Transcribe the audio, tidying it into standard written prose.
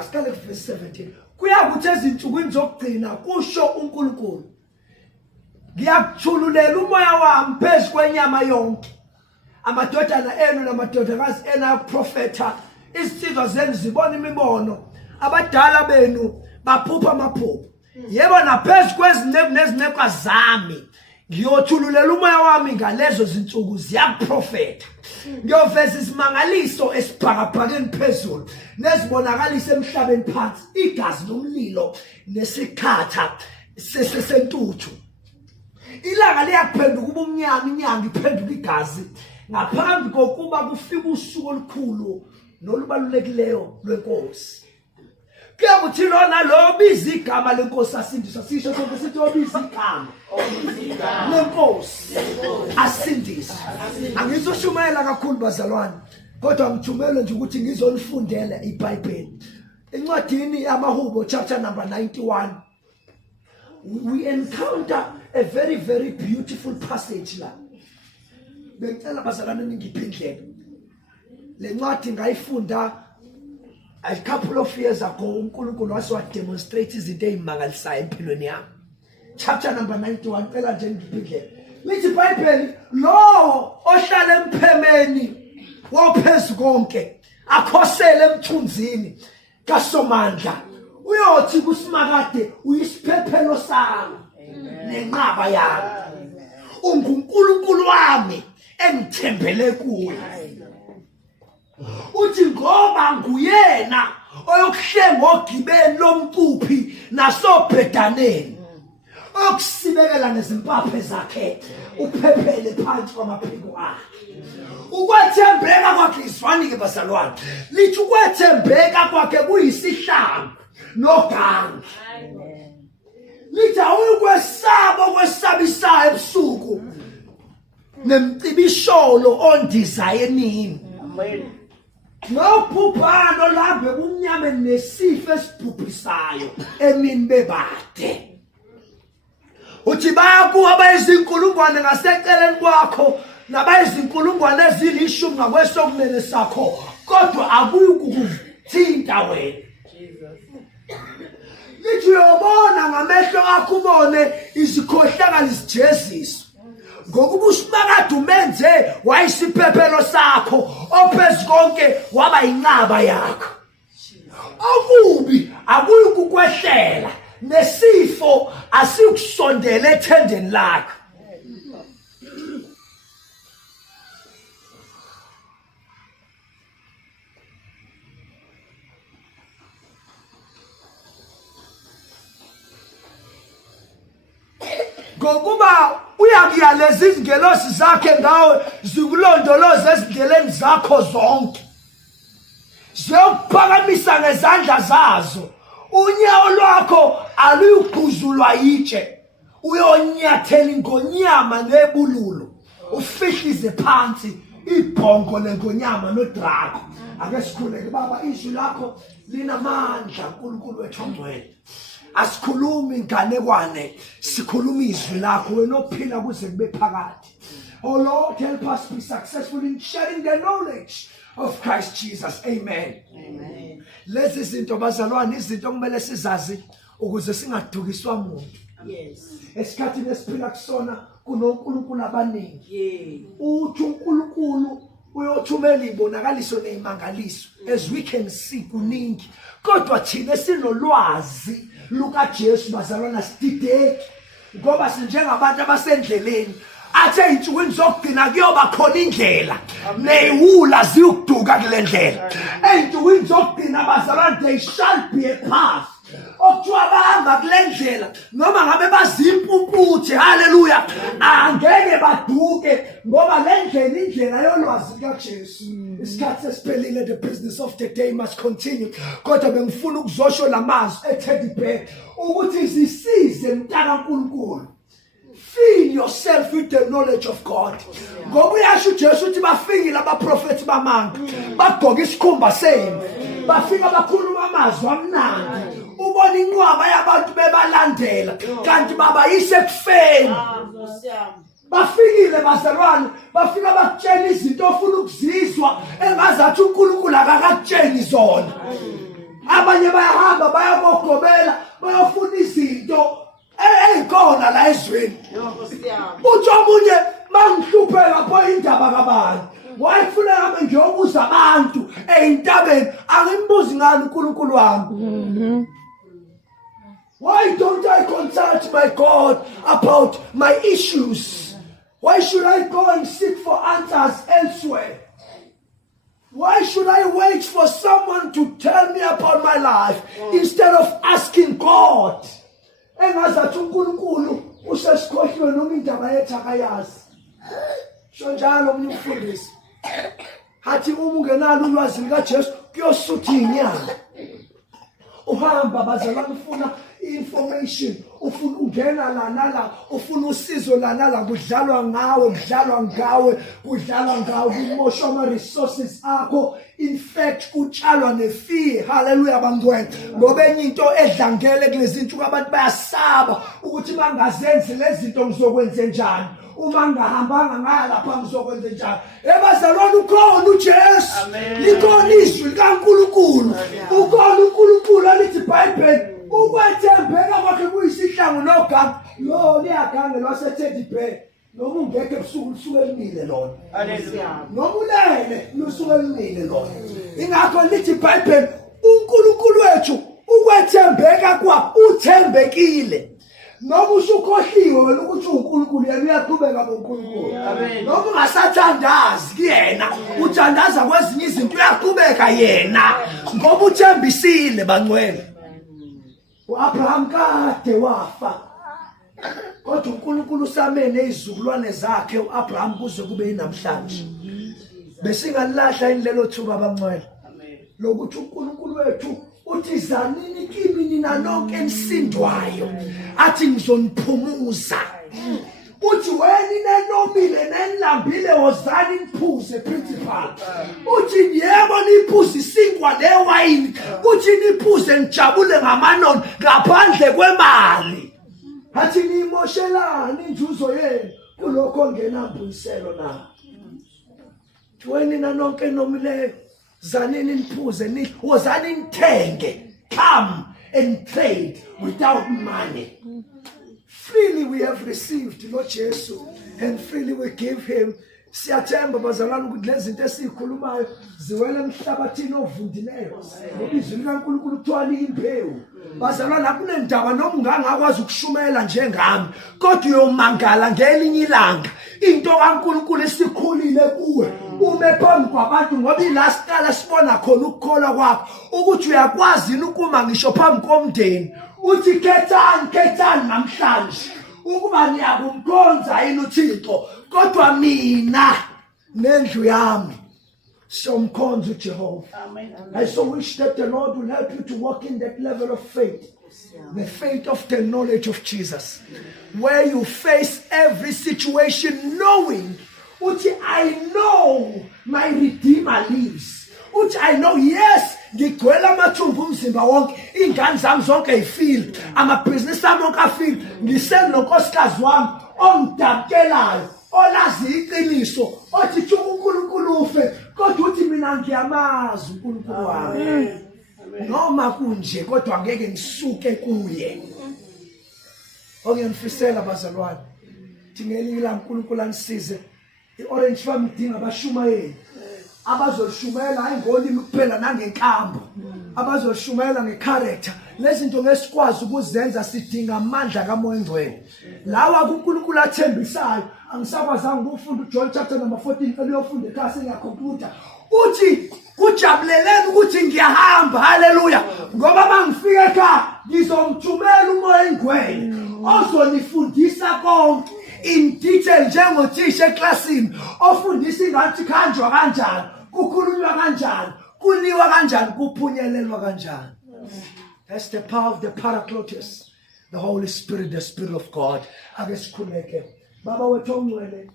Asiqale verse 17. Kuyakuthi ezinsukwini zokugcina kusho uNkulunkulu. Ngiyakuthululela umoya wami phezu kwenyama yonke. Amadodana enu namadodakazi enu ayoprofetha, izitsizwa zenu zibona imibono, abadala benu baphupha amaphupho. Yebo naphezu kwezinceku nezinceku zami ngiyothululela umoya wami ngalezo zinsuku ziyaprofetha. Ngiyoveza isimangaliso esibhakabhakeni phezulu nezibonakaliso emhlabeni phansi, igazi lomlilo nesikhatha sesentuthu. Ilanga liyaphenduka ubumnyama, inyanga iphenduka igazi ngaphambi kokuba kufike usuku olukhulu nolubalulekileyo lwenkosi. Kuyakuthi lona lo biza igama lenkosi asindiswa. Sisho sonke sithi obiza igama lenkosi asindiswa. Angizoshumayela kakhulu bazalwane, kodwa ngithumele nje ukuthi ngizolifundela iBhayibheli. Encwadini yamaHubo chapter number 91 we encounter a very, very beautiful passage la. Bengicela bazalwane ningiphindleke. Le ncwadi ngayifunda a couple of years ago. uNkulunkulu wase demonstrate izinto ezimangalisayo empilweni yami. Chapter number 91 phela nje ngiphindleke. Lithi iBhayibheli, lo ohlala emphemeni wophezulu konke akhosele emthunzini kaSomandla uyothi kuSimakade uyisiphephelo sami nenqaba yami, unguNkulunkulu wami engithembele kuye. Uthi ngoba nguyena oyokuhlenga ogibeni lomcuphi nasobhedaneni, okusibekela nezimpaphe zakhe uphephele phansi kwamaphiko akhe. Ukwethembeka kwakhe isifani ke bazalwane, lithi ukwethembeka kwakhe kuyisihlangu nogangi. Lithi awukwesaba okwesabisayo ebusuku nemcibisholo ondizayo emini. Amen. Nobhubhano lambe kumnyama nesifo esibhubhisayo emini bebade. Uthi bayakuwa abayizinkulungwane ngaseceleni kwakho nabayizinkulungwane ezilishumi ngakwesokunene sakho, kodwa akuyukukuthinta wena. Lithi uyobona ngamehlo akho ubone izikhohlakala zijeziso, ngokuba uSimakade umenze wayisiphephelo sakho, ophezulu konke waba inqaba yakho. Okubi akuyukukwehlela, nesifo asikusondela ethendeni lakho. Ngokuba uyakuyaleza izingelosi zakhe ngawe zikulondoloza ezindleleni zakho zonke, ziyokuphakamisa ngezandla zazo. Unyawo lwakho aluyugquzulwa yitshe, uyonyathela ingonyama nebululu, ufihlize phansi ibhongo lengonyama nodrago. Ake sikhuleke baba, izwi lakho linamandla. uNkulunkulu wethu ongcwele, asikhulumi inganekwane, sikhuluma izwi lakho, wena ophila kuze kube phakade. Oh Lord, help us be successful in sharing the knowledge of Christ Jesus. Amen. Amen. Lezi zinto bazalwane, izinto kumele sizazi ukuze singadukiswa umuntu. Yes. Esikhathini esiphila kusona kunonkulunkulu abaningi. Uthi uNkulunkulu uyothumela ibonakaliso nezimangaliso, as we can see kuningi, kodwa thina sinolwazi lukaJesu bazalwana sidideki, ngoba sinjengabantu abasendleleni. Athe insukwini zokugcina kuyoba khona indlela, neyiwula ziyukuduka kule ndlela. Ey'nsukwini zokugcina bazalwane, they shall be a path. Okuthiwa bahamba kule ndlela noma ngabe bazimpumputhe, haleluya, angeke baduke, ngoba le ndlela indlela yolwazi lukaJesu. Isikhathi sesiphelile, the business of the day must continue. Kodwa bengifuna ukuzosho lamazwi eTeddy Bear ukuthi zisize mntakaNkulunkulu. Fill yourself with the knowledge of God. Ngoba uyasho uJesu uthi bafikile abaprofeti bamanga, bagqoka isikhumba semvu, bafika bakhuluma amazwi amnandi, ubona inqwaba yabantu bebalandela, kanti babayise ekufeni. Bafikile bazalwane, bafika bakutshela izinto ofuna ukuzizwa engazathi uNkulunkulu akakutsheli zona. abanye bayahamba bayabogobela bayofuna izinto ezikhona la ezweni. Uthi omunye mangihlupheka pho indaba kabani wayefuna nami ngiyobuza abantu eintabeni angimbuzi ngani uNkulunkulu wami. Why don't I consult my God about my issues? Why should I go and seek for answers elsewhere? Why should I wait for someone to tell me about my life instead of asking God? Engazathi uNkulunkulu usesikhohliwe noma indaba yethu akayazi. Sho njalo omnye umfundisi. Hathi uma ungenalo ulwazi likaJesu kuyosutha inyanga. Uhamba bazalwane ufuna information, ufuna ungena la nala, ufuna usizo la nala, kudlalwa ngawe, kudlalwa ngawe, kumosha ama resources akho. In fact kutshalwa nefear. Hallelujah bangcwele. Ngoba enye into edlangele kulezi zinto abantu bayasaba ukuthi bangazenzi lezi zinto ngizokwenza njani. Uma ngahambanga ngaya lapha ngizokwenza njani. Ebazalwane ukhona uJesu. Likhona izwi likaNkulunkulu. Ukhona uNkulunkulu alithi iBhayibheli ukwethembeka kwakhe kuyisihlangu noganga. Lo liyagangelwa seTeddy Bear. Noma ungeke ebusuku lisuke elimile lona. Noma ulele lisuke elimile lona. Ingakho lithi iBhayibheli uNkulunkulu wethu ukwethembeka kwa uthembekile. Noma usukhohliwe wena ukuthi uNkulunkulu yena uyaqhubeka ngoNkulunkulu. Noma ungasathandazi kuyena uthandaza kwezinye izinto uyaqhubeka yena ngoba uthembisile bangcwele. uAbraham kade wafa kodwa uNkulunkulu usamene izizukulwane zakhe uAbraham kuze kube yinamhlanje. Besingalahla indlelo thuba bangcwele lokuthi uNkulunkulu wethu uthi zanini kimi nina nonke enisindwayo athi ngizoniphumuza. Uthi wena nenomile nenilambile wozani niphuze principal. Uthi yebo niphuze isinkwa lewayini. Uthi niphuze nijabule ngamanono ngaphandle kwemali. Hathi nimoshelani inzuzo yenu kulokho ongenambuyiselo na. Wena nonke enomileyo zanini niphuze wozani nithenge. Come and trade without money. Freely we have received Lord Jesus and freely we give him. Siyathemba bazalwane ukuthi lezi zinto esikhulumayo ziwele emhlabathini ovundileyo. Ngoba izwi likaNkulunkulu kuthiwa imbewu. Bazalwane akunendaba noma ungangakwazi ukushumela njengami kodwa uyomangala ngelinye ilanga into kaNkulunkulu esikhulile kuwe. Ume phambi kwabantu ngoba ila siqala sibona khona ukukholwa kwakho ukuthi uyakwazi ukuma ngisho phambi komndeni. Uthi khethani namhlanje ukuba niyakumkhonza yini uThixo kodwa mina nendlu yami somkhonza uJehova. I so wish that the Lord will help you to walk in that level of faith. The faith of the knowledge of Jesus, where you face every situation knowing uthi I know my Redeemer lives. Uthi I know, yes, ngigcwele amathumbu umzimba wonke, ingane zami zonke yifeel, amabhizinisi ami onke afeel, ngisenonkosikazi wami ongidabukelayo olazi iqiniso othi uNkulunkulu ufe kodwa uthi mina ngiyamazi uNkulunkulu wami. Noma kunje kodwa ngeke ngisuke kuye. Ongiyamfisela bazalwane thingelila uNkulunkulu anisize. I-Orange Farm idinga abashumayeli abazoshumela hayi ngolimi kuphela nangenkambo, abazoshumela ngecharacter. Lezi zinto ngesikwazi ukuzenza sidinga amandla kaMoya Ngcwele lawa kuNkulunkulu athembisayo. Angisakwazanga ukufunda uJohn chapter number 14 eliyofunda ekhaya sengiyacomputer. Uthi kujabuleleni ukuthi ngiyahamba. Haleluya. Ngoba mangifika ekhaya ngizomthumela uMoya Ngcwele ozonifundisa konke in detail njengothisha eklasini ofundisa ingathi kanjwa kanjani, kukhulunywa kanjani, kuniwa kanjani, kuphunyelelwa kanjani. That's the power of the Paracletus, the Holy Spirit, the Spirit of God. Ake sikhuleke. Baba wethu ongcwele